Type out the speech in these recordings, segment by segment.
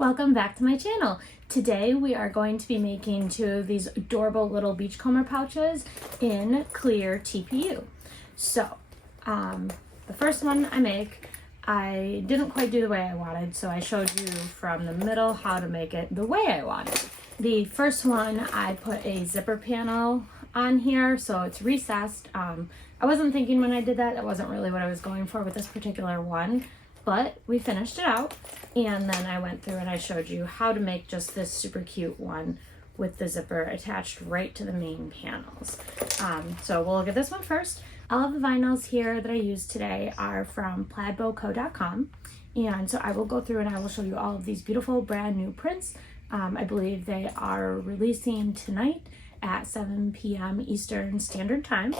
Welcome back to my channel. Today we are going to be making two of these adorable little beachcomber pouches in clear TPU. So the first one I didn't quite do the way I wanted, so I showed you from the middle how to make it the way I wanted. The first one I put a zipper panel on here so it's recessed. I wasn't thinking when I did that wasn't really what I was going for with this particular one, but we finished it out, and then I went through and I showed you how to make just this super cute one with the zipper attached right to the main panels. So we'll look at this one first. All of the vinyls here that I used today are from plaidbowco.com, and so I will go through and I will show you all of these beautiful brand new prints. I believe they are releasing tonight at 7 p.m. Eastern Standard Time.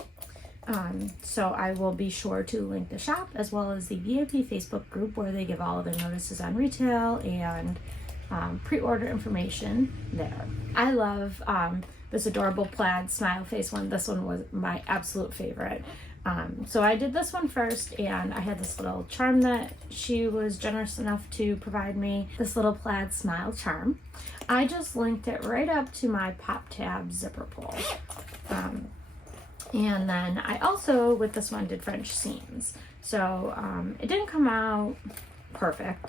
So I will be sure to link the shop as well as the VIP Facebook group where they give all of their notices on retail and pre-order information there. I love this adorable plaid smile face one. This one was my absolute favorite. So I did this one first, and I had this little charm that she was generous enough to provide me, this little plaid smile charm. I just linked it right up to my pop tab zipper pull. And then I also, with this one, did French seams. So it didn't come out perfect,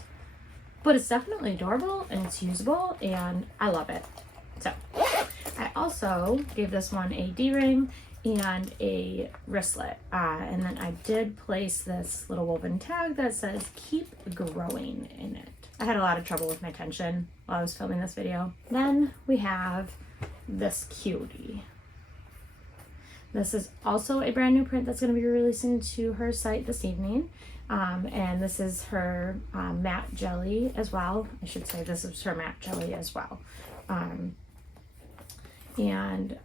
but it's definitely adorable and it's usable and I love it. So I also gave this one a D-ring and a wristlet. And then I did place this little woven tag that says keep growing in it. I had a lot of trouble with my tension while I was filming this video. Then we have this cutie. This is also a brand new print that's going to be releasing to her site this evening. And this is her matte jelly as well. I should say this is her matte jelly as well. And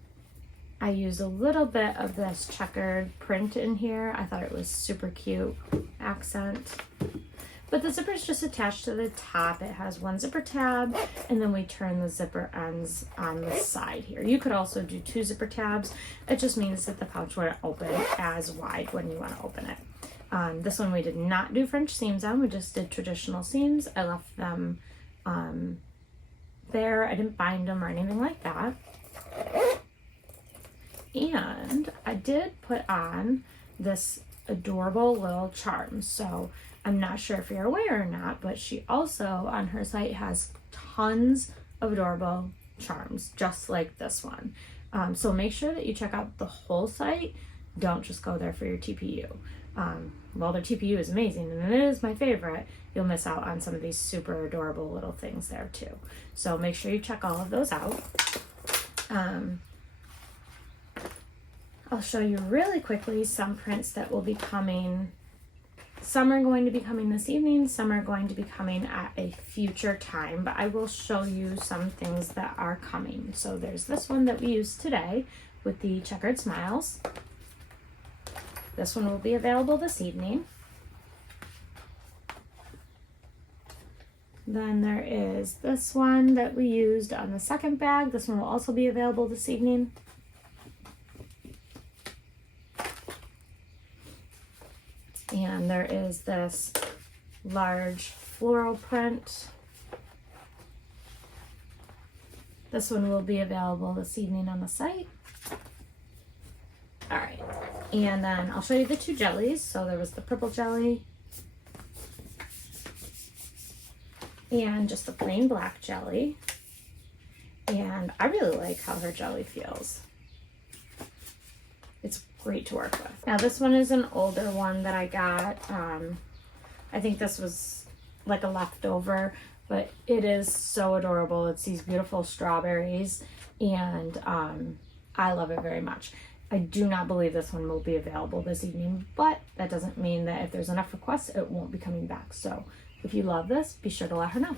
I used a little bit of this checkered print in here. I thought it was super cute accent. But the zipper is just attached to the top. It has one zipper tab, and then we turn the zipper ends on the side here. You could also do two zipper tabs. It just means that the pouch wouldn't open as wide when you want to open it. This one we did not do French seams on. We just did traditional seams. I left them there. I didn't bind them or anything like that. And I did put on this adorable little charm. So I'm not sure if you're aware or not, but she also on her site has tons of adorable charms just like this one. So make sure that you check out the whole site. Don't just go there for your TPU. While their TPU is amazing and it is my favorite, you'll miss out on some of these super adorable little things there too. So make sure you check all of those out. I'll show you really quickly some prints that will be coming. Some are going to be coming this evening, some are going to be coming at a future time, but I will show you some things that are coming. So there's this one that we used today with the checkered smiles. This one will be available this evening. Then there is this one that we used on the second bag. This one will also be available this evening. And there is this large floral print. This one will be available this evening on the site. All right, and then I'll show you the two jellies. So there was the purple jelly and just the plain black jelly. And I really like how her jelly feels. It's great to work with. Now this one is an older one that I got. I think this was like a leftover, but it is so adorable. It's these beautiful strawberries, and I love it very much. I do not believe this one will be available this evening, but that doesn't mean that if there's enough requests, it won't be coming back. So if you love this, be sure to let her know.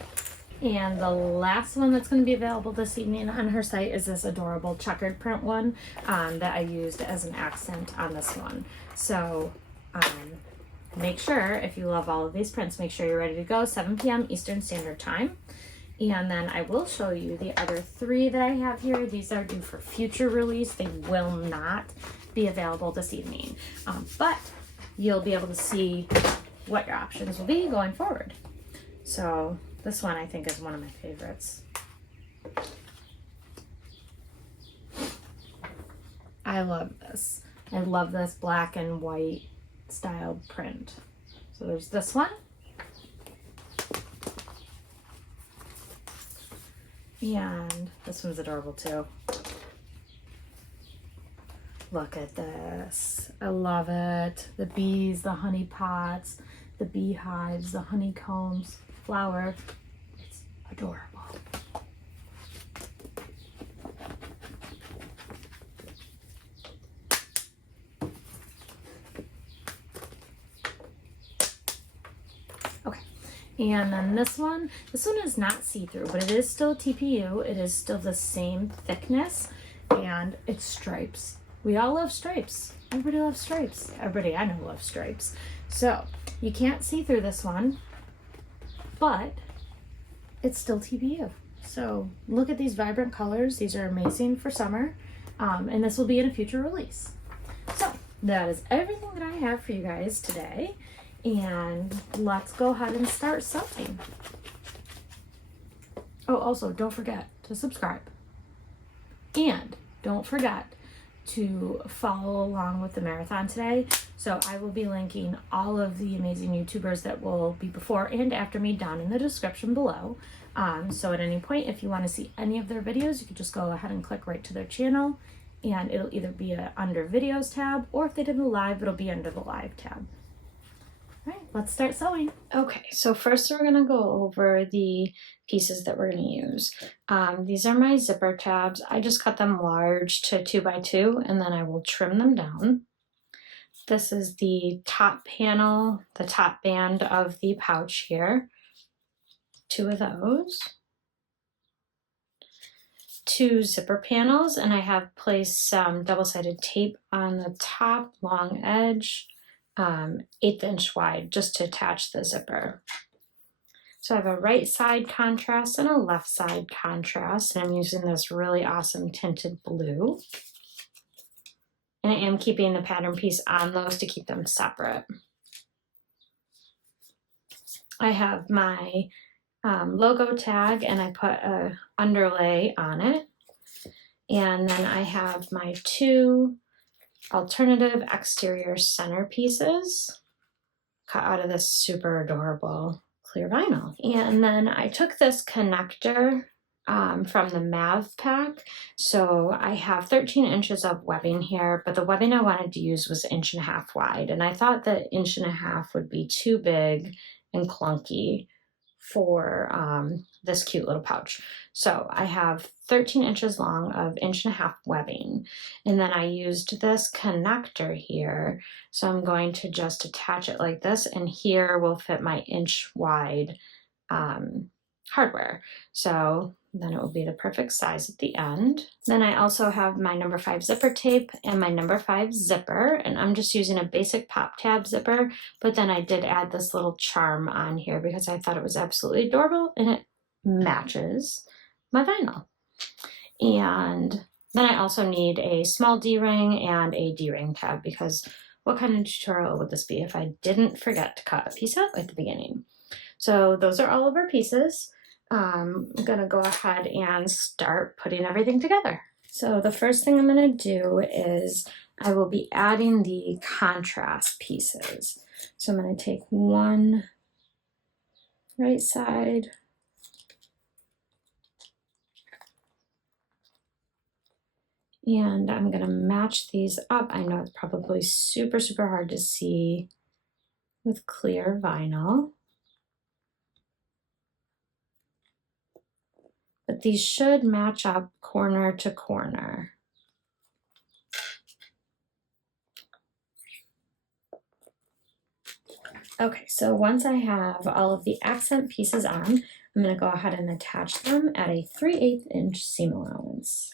And the last one that's going to be available this evening on her site is this adorable checkered print one that I used as an accent on this one. So make sure, if you love all of these prints, make sure you're ready to go, 7 p.m. Eastern Standard Time. And then I will show you the other three that I have here. These are due for future release. They will not be available this evening, but you'll be able to see what your options will be going forward. So This one I think is one of my favorites. I love this. I love this black and white styled print. So there's this one. And this one's adorable too. Look at this. I love it. The bees, the honey pots, the beehives, the honeycombs, flower. It's adorable. Okay, and then this one is not see-through, but it is still TPU. It is still the same thickness, and it's stripes. We all love stripes. Everybody loves stripes. Everybody I know loves stripes. So you can't see through this one, but it's still TPU. So look at these vibrant colors. These are amazing for summer. And this will be in a future release. So that is everything that I have for you guys today. And let's go ahead and start sewing. Oh, also don't forget to subscribe. And don't forget to follow along with the marathon today. So I will be linking all of the amazing YouTubers that will be before and after me down in the description below. So at any point, if you want to see any of their videos, you can just go ahead and click right to their channel, and it'll either be under videos tab, or if they did a live, it'll be under the live tab. All right, let's start sewing. Okay, so first we're gonna go over the pieces that we're gonna use. These are my zipper tabs. I just cut them large to 2 by 2, and then I will trim them down. This is the top panel, the top band of the pouch here. 2 of those. 2 zipper panels, and I have placed some double-sided tape on the top long edge, 1/8 inch wide, just to attach the zipper. So I have a right side contrast and a left side contrast, and I'm using this really awesome tinted blue. And I am keeping the pattern piece on those to keep them separate. I have my logo tag, and I put a underlay on it. And then I have my 2 alternative exterior center pieces cut out of this super adorable clear vinyl. And then I took this connector from the Mav pack. So I have 13 inches of webbing here, but the webbing I wanted to use was 1.5 inches wide. And I thought that 1.5 inches would be too big and clunky for this cute little pouch. So I have 13 inches long of 1.5 inches webbing, and then I used this connector here. So I'm going to just attach it like this, and here will fit my 1-inch wide hardware. So then it will be the perfect size at the end. Then I also have my number 5 zipper tape and my number 5 zipper, and I'm just using a basic pop tab zipper, but then I did add this little charm on here because I thought it was absolutely adorable and it matches my vinyl. And then I also need a small D-ring and a D-ring tab, because what kind of tutorial would this be if I didn't forget to cut a piece out at the beginning? So those are all of our pieces. I'm gonna go ahead and start putting everything together. So the first thing I'm gonna do is I will be adding the contrast pieces. So I'm gonna take one right side, and I'm gonna match these up. I know it's probably super, super hard to see with clear vinyl, but these should match up corner to corner. Okay, so once I have all of the accent pieces on, I'm going to go ahead and attach them at a 3/8 inch seam allowance.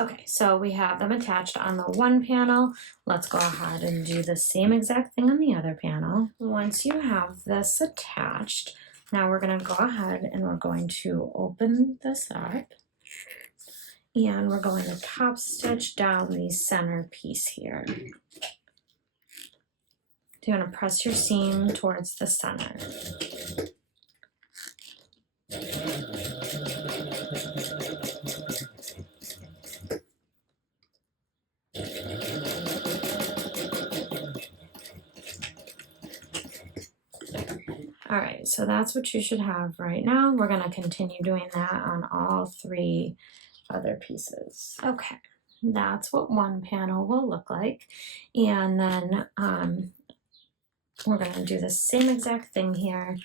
Okay, so we have them attached on the one panel. Let's go ahead and do the same exact thing on the other panel. Once you have this attached, Now we're going to go ahead and we're going to open this up, and we're going to top stitch down the center piece here. You want to press your seam towards the center. All right, so that's what you should have right now. We're going to continue doing that on all 3 other pieces. Okay, that's what one panel will look like. And then we're going to do the same exact thing here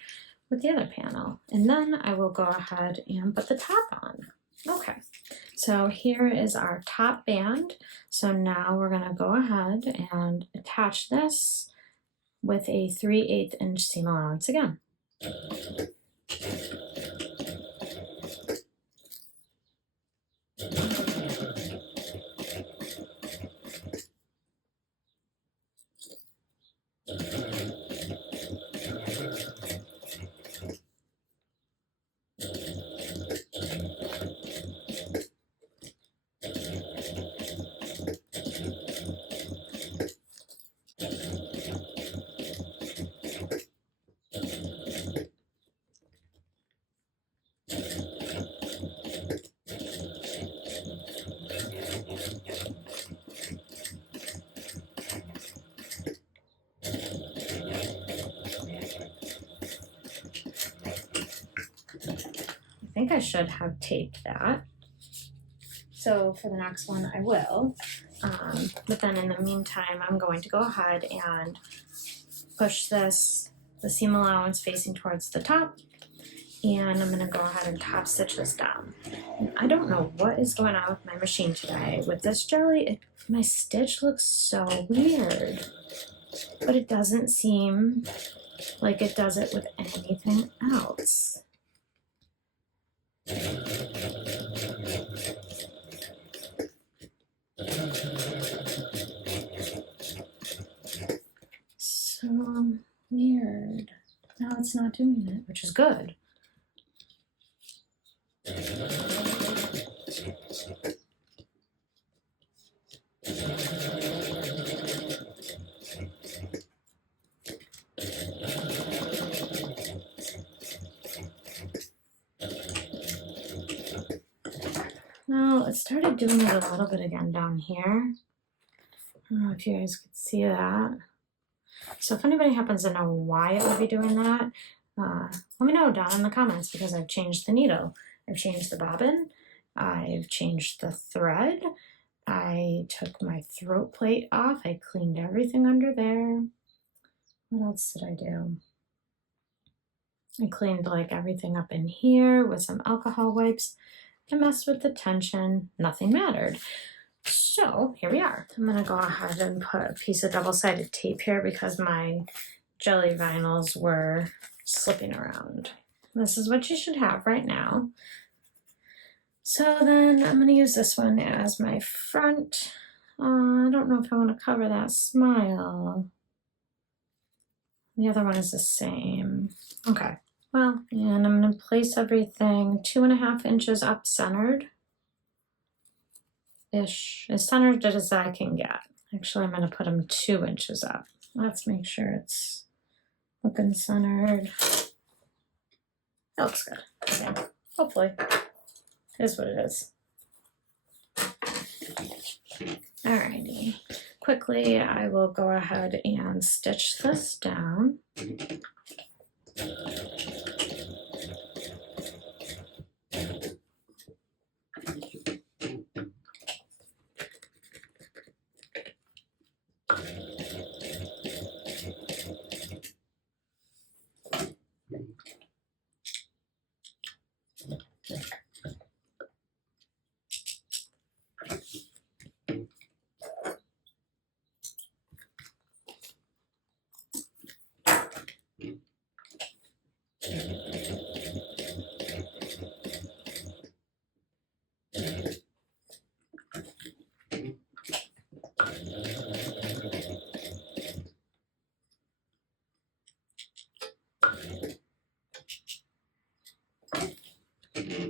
with the other panel. And then I will go ahead and put the top on. Okay, so here is our top band. So now we're going to go ahead and attach this with a 3/8 inch seam allowance again. I think I should have taped that. So for the next one I will. But then in the meantime, I'm going to go ahead and push this, the seam allowance facing towards the top, and I'm going to go ahead and top stitch this down. And I don't know what is going on with my machine today. With this jelly, my stitch looks so weird, but it doesn't seem like it does it with anything else. So weird. Now it's not doing it, which is good. Now it started doing it a little bit again down here. I don't know if you guys could see that. So if anybody happens to know why it would be doing that, let me know down in the comments, because I've changed the needle. I've changed the bobbin. I've changed the thread. I took my throat plate off. I cleaned everything under there. What else did I do? I cleaned like everything up in here with some alcohol wipes. I messed with the tension. Nothing mattered. So here we are. I'm gonna go ahead and put a piece of double-sided tape here because my jelly vinyls were slipping around. This is what you should have right now. So then I'm gonna use this one as my front. I don't know if I want to cover that smile. The other one is the same. Okay. Well, and I'm gonna place everything 2.5 inches up centered-ish, as centered as I can get. Actually, I'm gonna put them 2 inches up. Let's make sure it's looking centered. That looks good. Yeah, hopefully. It is what it is. Alrighty. Quickly, I will go ahead and stitch this down. Okay.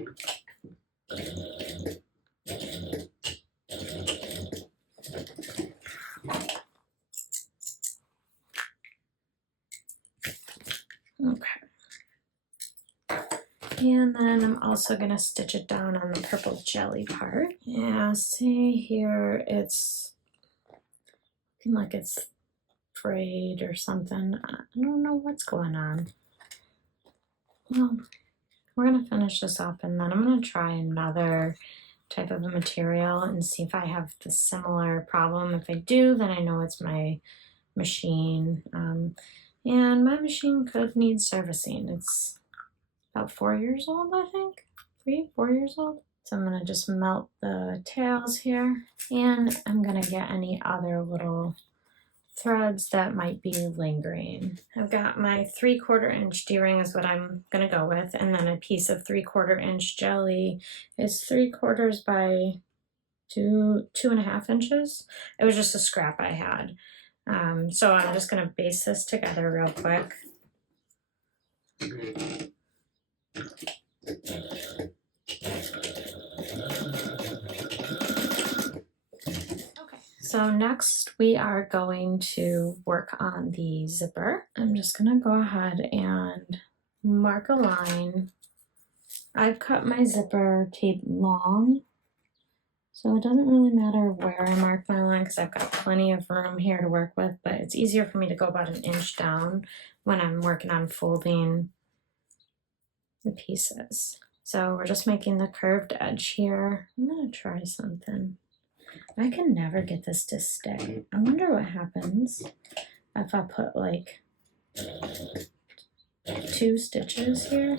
And then I'm also going to stitch it down on the purple jelly part. Yeah, see here, it's looking like it's frayed or something. I don't know what's going on. Well, we're going to finish this up, and then I'm going to try another type of a material and see if I have the similar problem. If I do, then I know it's my machine. And my machine could need servicing. It's about 4 years old, I think. 4 years old. So I'm gonna just melt the tails here, and I'm gonna get any other little threads that might be lingering. I've got my 3/4 inch D-ring is what I'm gonna go with, and then a piece of 3/4 inch jelly is 3/4 by 2.5 inches. It was just a scrap I had. So I'm just gonna baste this together real quick. So next we are going to work on the zipper. I'm just gonna go ahead and mark a line. I've cut my zipper tape long, so it doesn't really matter where I mark my line because I've got plenty of room here to work with, but it's easier for me to go about 1 inch down when I'm working on folding the pieces. So we're just making the curved edge here. I'm gonna try something. I can never get this to stay. I wonder what happens if I put like 2 stitches here.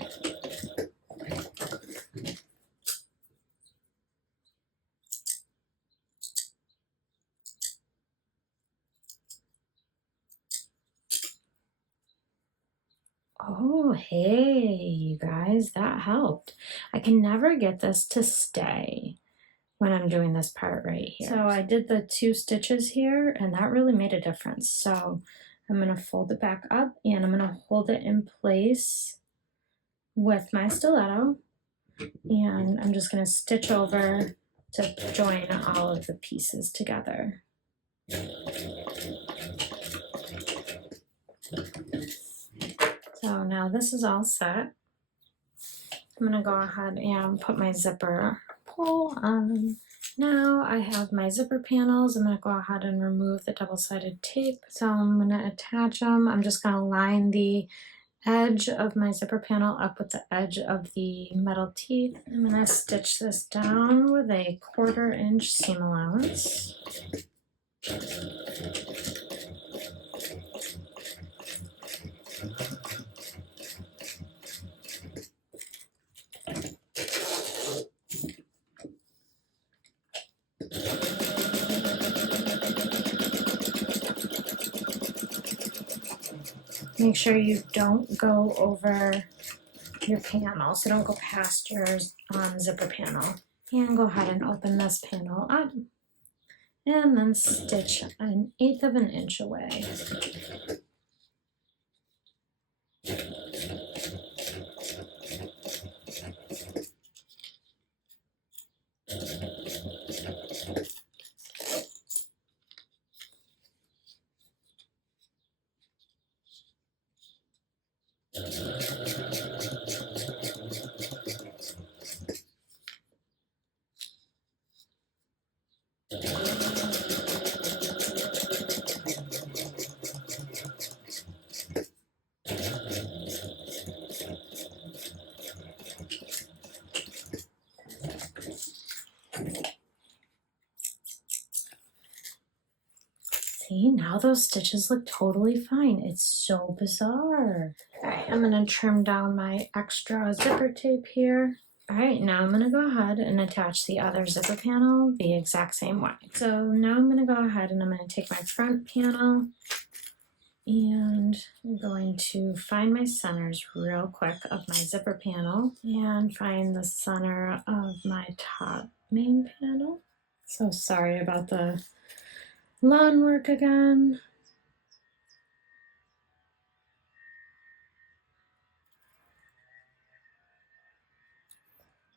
Oh, hey, you guys, that helped. I can never get this to stay when I'm doing this part right here. So I did the 2 stitches here, and that really made a difference. So I'm gonna fold it back up, and I'm gonna hold it in place with my stiletto, and I'm just gonna stitch over to join all of the pieces together. So now this is all set. I'm gonna go ahead and put my zipper pull on. Now I have my zipper panels. I'm gonna go ahead and remove the double-sided tape. So I'm gonna attach them. I'm just gonna line the edge of my zipper panel up with the edge of the metal teeth. I'm gonna stitch this down with a 1/4 inch seam allowance. Make sure you don't go over your panel, so don't go past your zipper panel. And go ahead and open this panel up, and then stitch 1/8 of an inch away. See, now those stitches look totally fine. It's so bizarre. All right, I'm gonna trim down my extra zipper tape here. All right, now I'm gonna go ahead and attach the other zipper panel the exact same way. So now I'm gonna go ahead and I'm gonna take my front panel, and I'm going to find my centers real quick of my zipper panel and find the center of my top main panel. So sorry about the lawn work again.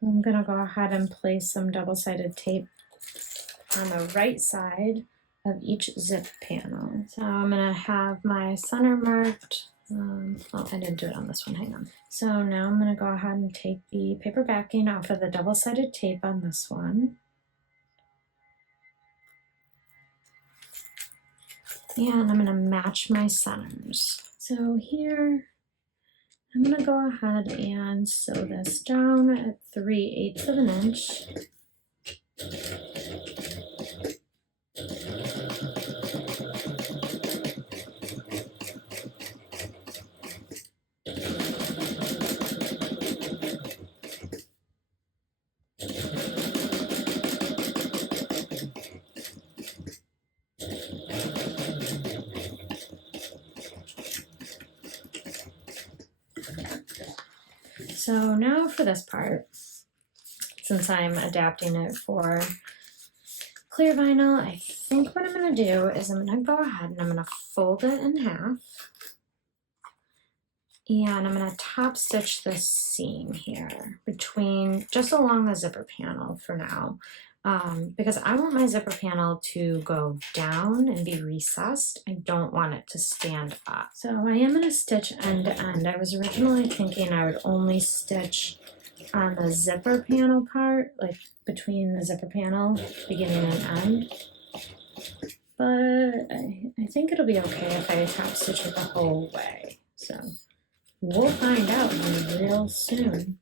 I'm gonna go ahead and place some double-sided tape on the right side of each zip panel. So I'm gonna have my center marked. Oh, I didn't do it on this one, hang on. So now I'm gonna go ahead and take the paper backing off of the double-sided tape on this one. And I'm gonna match my centers. So here, I'm gonna go ahead and sew this down at 3/8 of an inch. So now for this part, since I'm adapting it for clear vinyl, I think what I'm going to do is I'm going to go ahead and I'm going to fold it in half. And I'm going to top stitch this seam here between, just along the zipper panel for now. Because I want my zipper panel to go down and be recessed. I don't want it to stand up. So I am going to stitch end to end. I was originally thinking I would only stitch on the zipper panel part, like between the zipper panel, beginning and end. But I think it'll be okay if I top stitch it the whole way. So we'll find out real soon.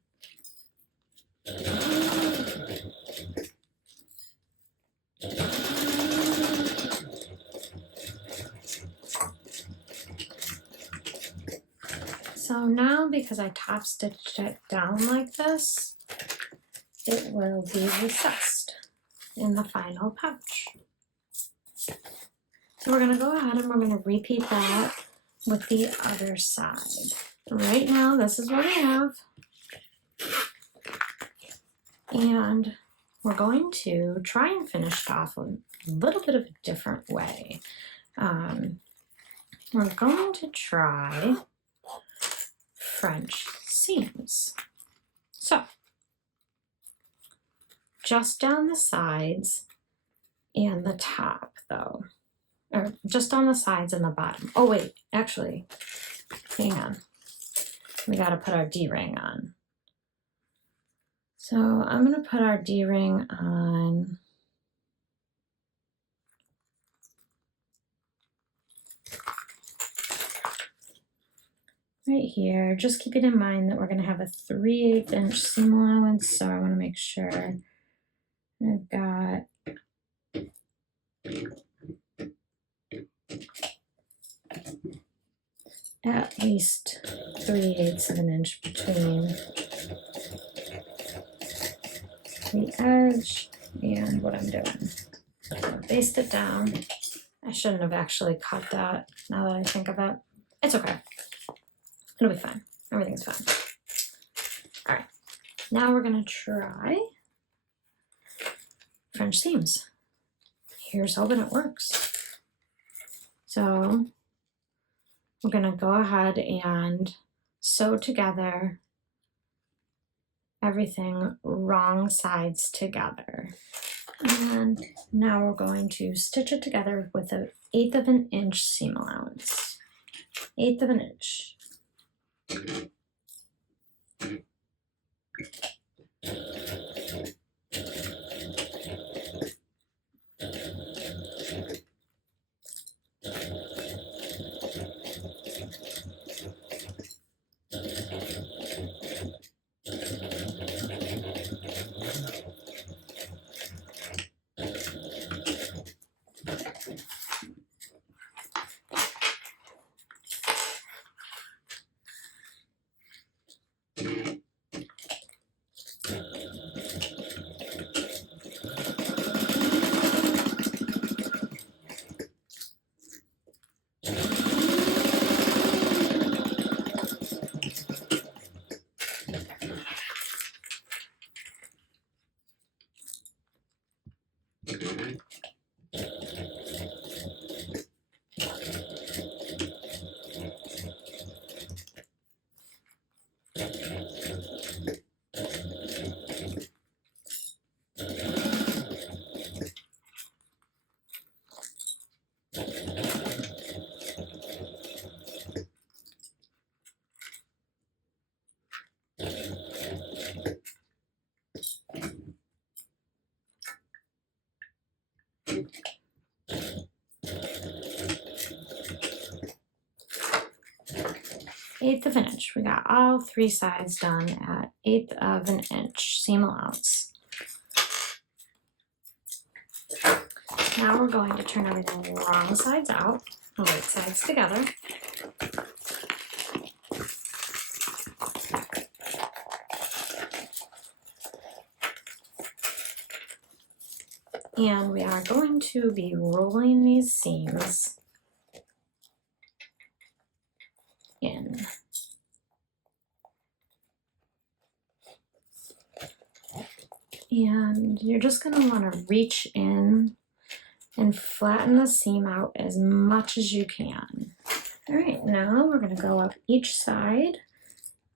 So now, because I top stitched it down like this, it will be recessed in the final pouch. So we're going to go ahead and we're going to repeat that with the other side. Right now, this is what I have. And we're going to try and finish it off a little bit of a different way. We're going to try French seams. So, just down the sides and the top though, or just on the sides and the bottom. Oh wait, actually, hang on. We gotta put our D-ring on. So I'm gonna put our D-ring on right here. Just keeping in mind that we're going to have a 3/8 inch seam allowance, so I want to make sure I've got at least 3/8 of an inch between the edge and what I'm doing. So baste it down. I shouldn't have actually cut that now that I think of it. It's okay. It'll be fine. Everything's fine. All right. Now we're going to try French seams. Here's hoping it works. So we're going to go ahead and sew together everything wrong sides together. And now we're going to stitch it together with an 1/8 of an inch seam allowance. 1/8 of an inch. 1/8 of an inch. We got all 3 sides done at 1/8 of an inch seam allowance. Now we're going to turn everything wrong sides out, and right sides together. And we are going to be rolling these seams in. And you're just going to want to reach in and flatten the seam out as much as you can. All right, now we're going to go up each side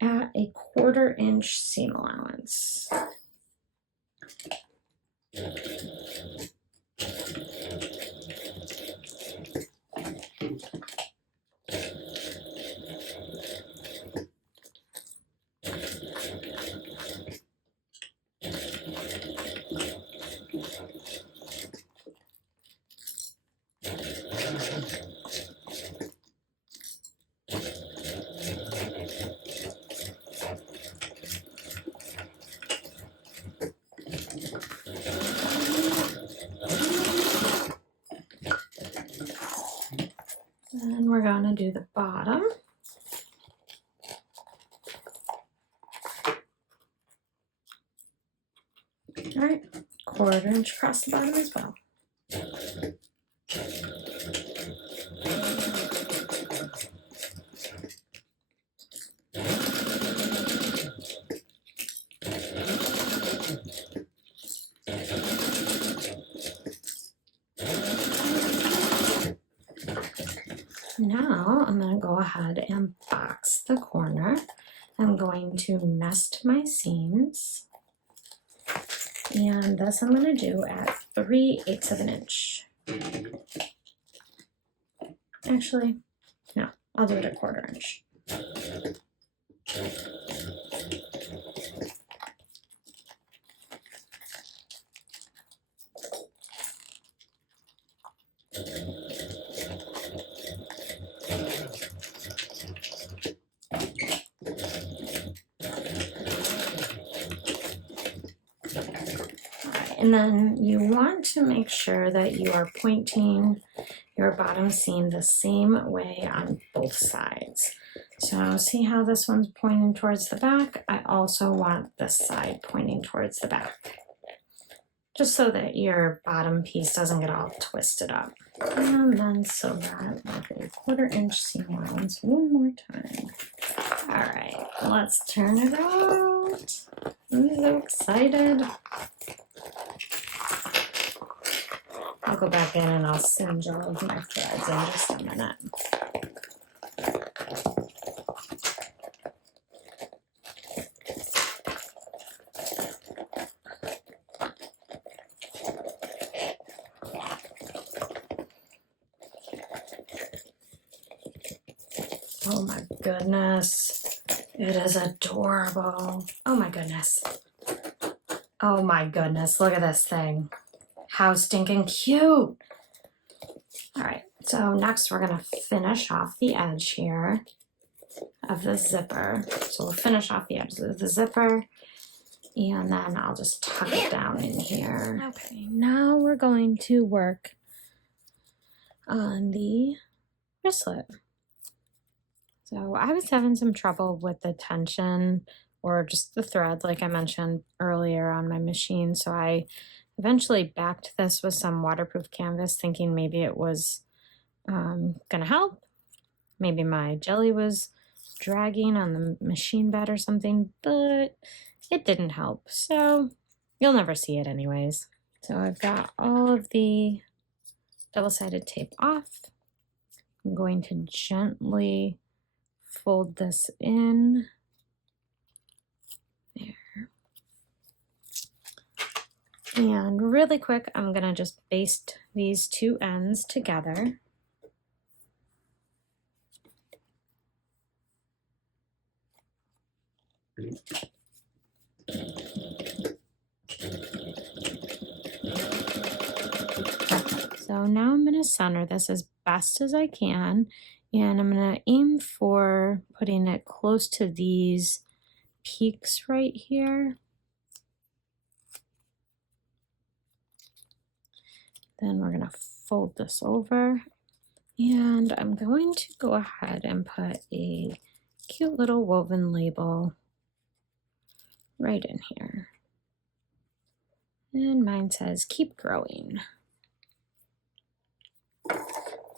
at a 1/4 inch seam allowance. Then we're going to do the bottom. All right, 1/4 inch across the bottom as well. Now I'm going to go ahead and box the corner. I'm going to nest my seams. And this I'm going to do at 3/8 of an inch. Actually, no, I'll do it at 1/4 inch. And then you want to make sure that you are pointing your bottom seam the same way on both sides. So see how this one's pointing towards the back? I also want this side pointing towards the back, just so that your bottom piece doesn't get all twisted up. And then sew that with a 1/4 inch seam allowance one more time. All right, let's turn it out. I'm so excited. I'll go back in and I'll singe all of my threads in just a minute. Oh my goodness, it is adorable. Oh my goodness. Oh my goodness, look at this thing. How stinking cute. All right, so next we're gonna finish off the edge here of the zipper. So we'll finish off the edge of the zipper and then I'll just tuck it down in here. Okay, now we're going to work on the wristlet. So I was having some trouble with the tension or just the thread, like I mentioned earlier on my machine. So I eventually backed this with some waterproof canvas, thinking maybe it was gonna help. Maybe my jelly was dragging on the machine bed or something, but it didn't help. So you'll never see it anyways. So I've got all of the double-sided tape off. I'm going to gently fold this in. There. And really quick, I'm gonna just baste these two ends together. So now I'm gonna center this as best as I can And I'm gonna aim for putting it close to these peaks right here. Then we're gonna fold this over, and I'm going to go ahead and put a cute little woven label right in here. And mine says, keep growing. All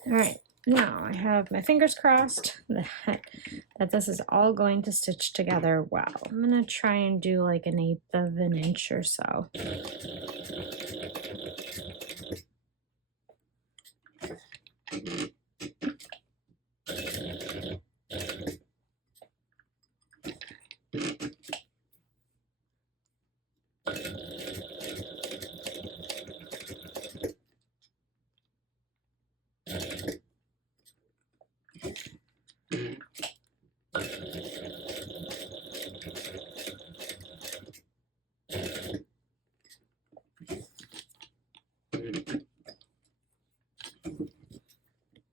right, now I have my fingers crossed that this is all going to stitch together well. I'm gonna try and do like 1/8 of an inch or so.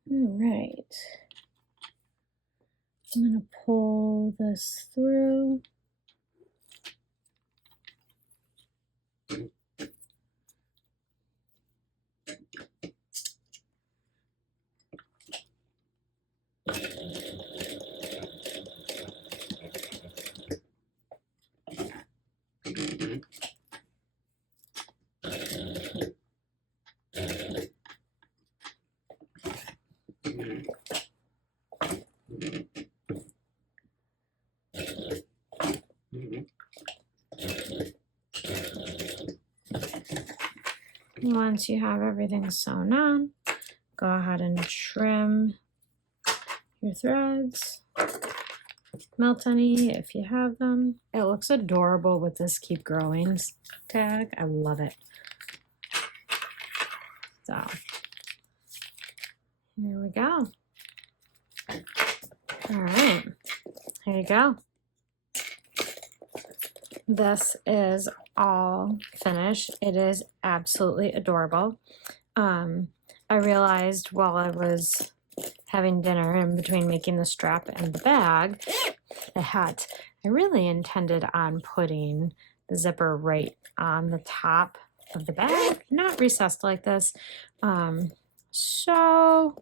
All right, I'm gonna pull this through. Once you have everything sewn on, go ahead and trim your threads. Melt any if you have them. It looks adorable with this keep growing tag. I love it. So here we go. All right, here you go. This is all finished. It is absolutely adorable. I realized while I was having dinner in between making the strap and the bag, the hat, I really intended on putting the zipper right on the top of the bag, not recessed like this. So I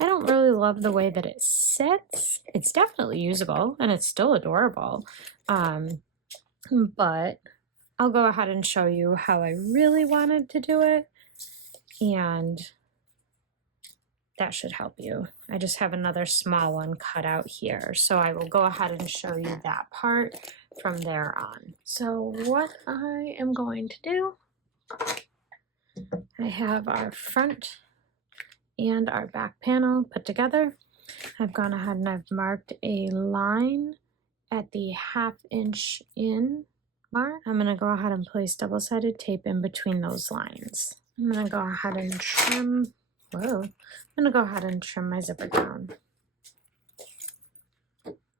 don't really love the way that it sits. It's definitely usable and it's still adorable. But I'll go ahead and show you how I really wanted to do it, and that should help you. I just have another small one cut out here, so I will go ahead and show you that part from there on. So what I am going to do, I have our front and our back panel put together. I've gone ahead and I've marked a line at the 1/2 inch in mark. I'm going to go ahead and place double-sided tape in between those lines. I'm going to go ahead and trim, I'm going to go ahead and trim my zipper down.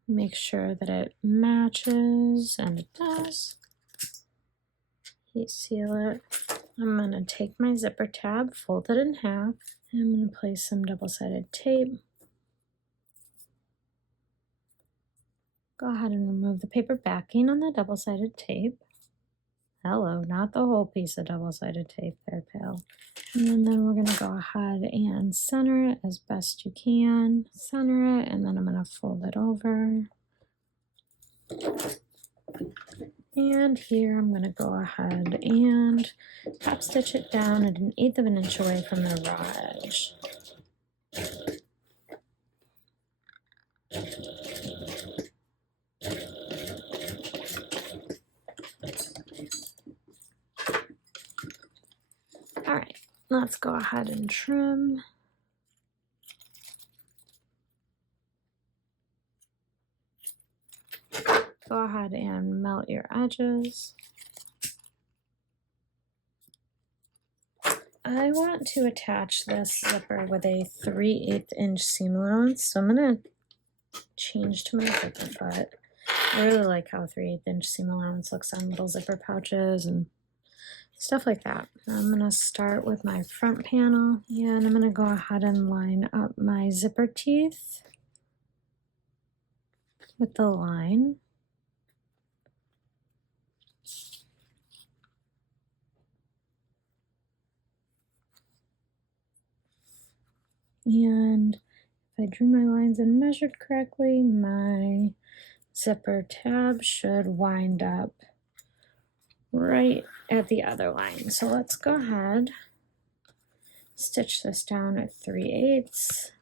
Make sure that it matches, and it does. Heat seal it. I'm going to take my zipper tab, fold it in half, and I'm going to place some double-sided tape. Go ahead and remove the paper backing on the double-sided tape. Hello, not the whole piece of double-sided tape there, pal. And then we're going to go ahead and center it as best you can. Center it, and then I'm going to fold it over. And here I'm going to go ahead and top stitch it down at 1/8 of an inch away from the raw edge. All right, let's go ahead and trim. Go ahead and melt your edges. I want to attach this zipper with a 3/8 inch seam allowance, so I'm going to change to my zipper foot. I really like how 3/8 inch seam allowance looks on little zipper pouches, and stuff like that. I'm gonna start with my front panel, and I'm gonna go ahead and line up my zipper teeth with the line. And if I drew my lines and measured correctly, my zipper tab should wind up right at the other line. So let's go ahead, stitch this down at 3/8.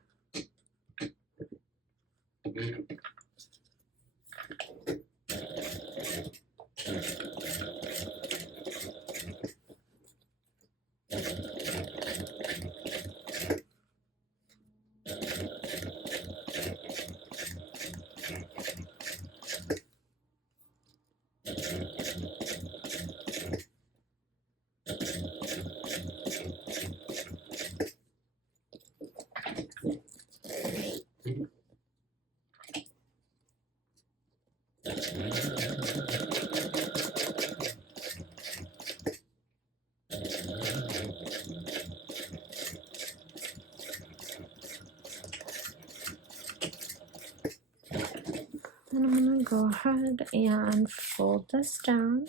And I'm going to go ahead and fold this down.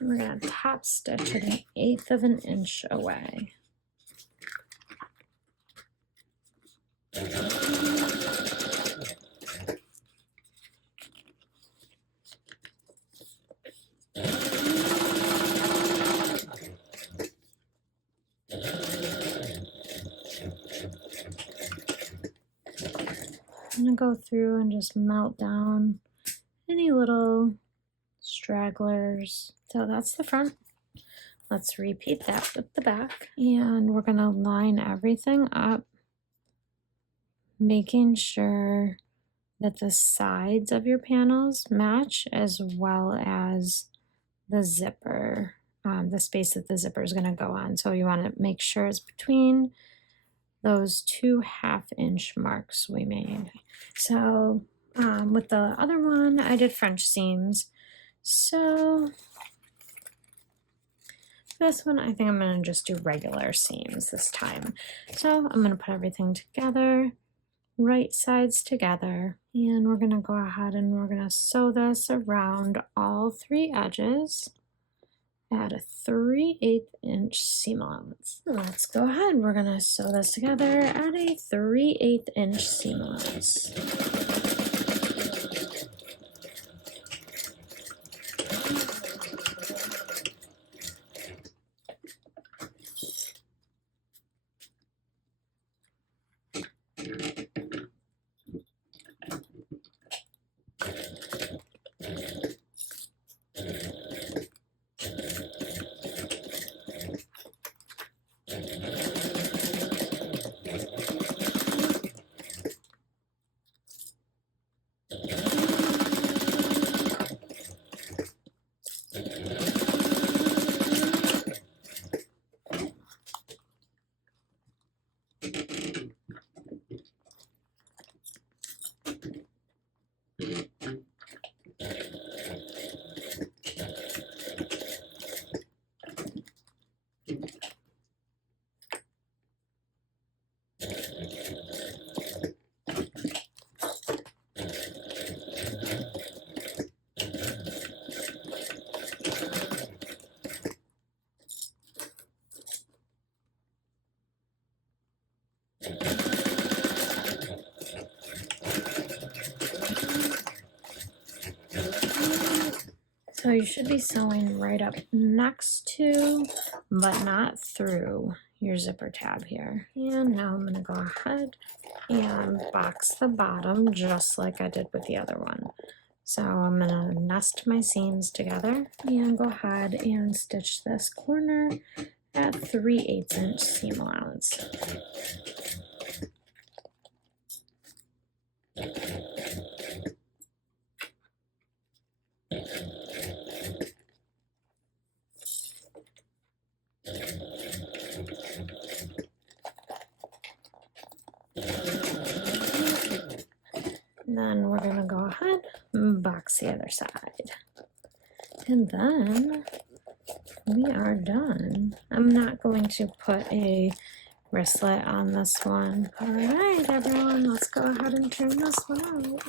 We're going to top stitch it 1/8 of an inch away. I'm going to go through and just melt down any little stragglers. So that's the front. Let's repeat that with the back. And we're going to line everything up, making sure that the sides of your panels match, as well as the zipper, the space that the zipper is going to go on. So you want to make sure it's between those 2 1/2-inch marks we made. So with the other one, I did French seams. So this one, I think I'm going to just do regular seams this time. So I'm going to put everything together, right sides together, and we're going to go ahead and we're going to sew this around all 3 edges at a 3/8-inch seam allowance. Let's go ahead. We're going to sew this together at a 3/8-inch seam allowance. So you should be sewing right up next to, but not through, your zipper tab here. And now I'm going to go ahead and box the bottom just like I did with the other one. So I'm going to nest my seams together and go ahead and stitch this corner at 3/8-inch seam allowance. And then we're going to go ahead box the other side. And then we are done. I'm not going to put a wristlet on this one. All right, everyone, let's go ahead and turn this one out.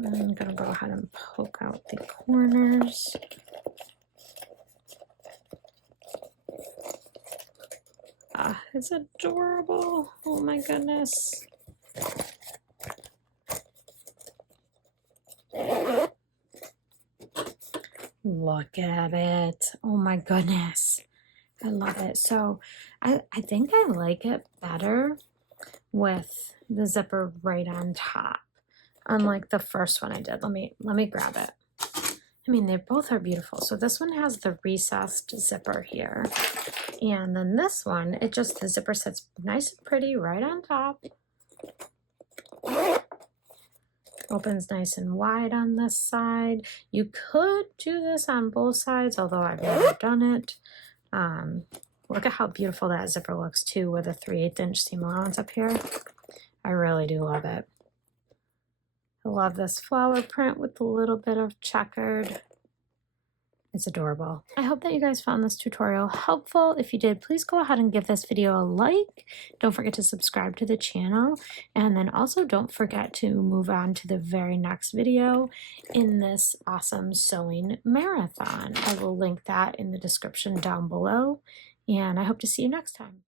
I'm gonna go ahead and poke out the corners. Ah, it's adorable. Oh my goodness. Look at it. Oh my goodness. I love it. So I think I like it better with the zipper right on top. Unlike the first one I did. Let me grab it. I mean, they both are beautiful. So this one has the recessed zipper here. And then this one, the zipper sits nice and pretty right on top. Opens nice and wide on this side. You could do this on both sides, although I've never done it. Look at how beautiful that zipper looks too with a 3/8 inch seam allowance up here. I really do love it. I love this flower print with a little bit of checkered. It's adorable. I hope that you guys found this tutorial helpful. If you did, please go ahead and give this video a like. Don't forget to subscribe to the channel. And then also don't forget to move on to the very next video in this awesome sewing marathon. I will link that in the description down below. And I hope to see you next time.